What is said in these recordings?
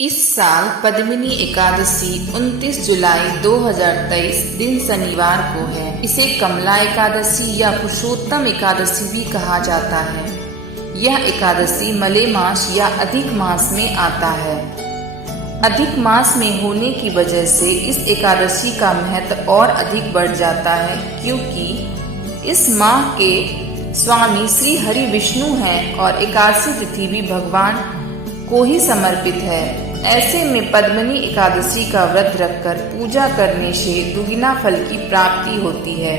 इस साल पद्मिनी एकादशी 29 जुलाई 2023 दिन शनिवार को है। इसे कमला एकादशी या पुरुषोत्तम एकादशी भी कहा जाता है। यह एकादशी मलेमास या अधिक मास में आता है। अधिक मास में होने की वजह से इस एकादशी का महत्व और अधिक बढ़ जाता है, क्योंकि इस माह के स्वामी श्री हरि विष्णु हैं और एकादशी तिथि भी भगवान को ही समर्पित है। ऐसे में पद्मिनी एकादशी का व्रत रखकर पूजा करने से दुगना फल की प्राप्ति होती है।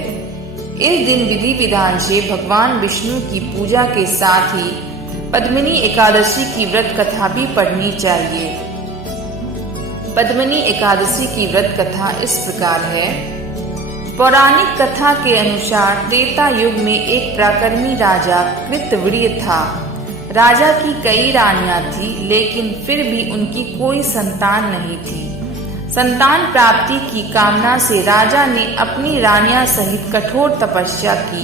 इस दिन विधि विधान से भगवान विष्णु की पूजा के साथ ही पद्मिनी एकादशी की व्रत कथा भी पढ़नी चाहिए। पद्मिनी एकादशी की व्रत कथा इस प्रकार है। पौराणिक कथा के अनुसार त्रेता युग में एक पराक्रमी राजा कृतवर्य था। राजा की कई रानियां थी, लेकिन फिर भी उनकी कोई संतान नहीं थी। संतान प्राप्ति की कामना से राजा ने अपनी रानियां सहित कठोर तपस्या की,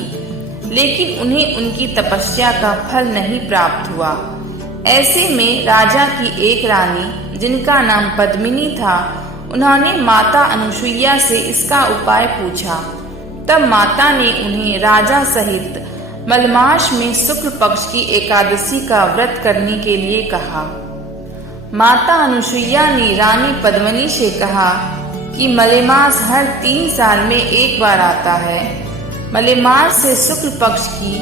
लेकिन उन्हें उनकी तपस्या का फल नहीं प्राप्त हुआ। ऐसे में राजा की एक रानी, जिनका नाम पद्मिनी था, उन्होंने माता अनुसुईया से इसका उपाय पूछा। तब माता ने उन्हें राजा सहित मलमास में शुक्ल पक्ष की एकादशी का व्रत करने के लिए कहा। माता अनुसुईया ने रानी पद्मिनी से कहा कि मलेमास हर 3 साल में एक बार आता है। मलेमास से शुक्ल पक्ष की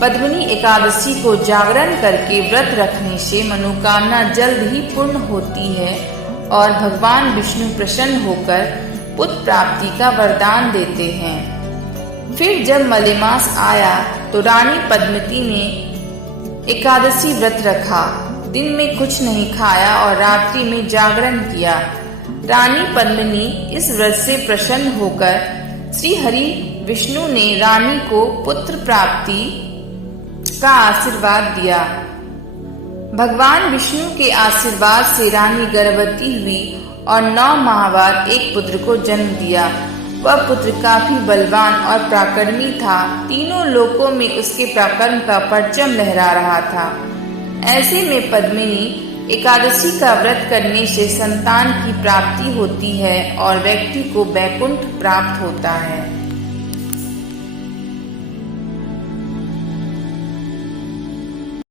पद्मिनी एकादशी को जागरण करके व्रत रखने से मनोकामना जल्द ही पूर्ण होती है और भगवान विष्णु प्रसन्न होकर पुत्र प्राप्ति का वरदान देते हैं। फिर जब मलेमास आया तो रानी पद्मिनी ने एकादशी व्रत रखा। दिन में कुछ नहीं खाया और रात्रि में जागरण किया। रानी पद्मिनी इस व्रत से प्रसन्न होकर श्री हरि विष्णु ने रानी को पुत्र प्राप्ति का आशीर्वाद दिया। भगवान विष्णु के आशीर्वाद से रानी गर्भवती हुई और 9 माह बाद एक पुत्र को जन्म दिया। वह पुत्र काफी बलवान और पराक्रमी था। तीनों लोकों में उसके पराक्रम का परचम लहरा रहा था। ऐसे में पद्मिनी एकादशी का व्रत करने से संतान की प्राप्ति होती है और व्यक्ति को वैकुंठ प्राप्त होता है।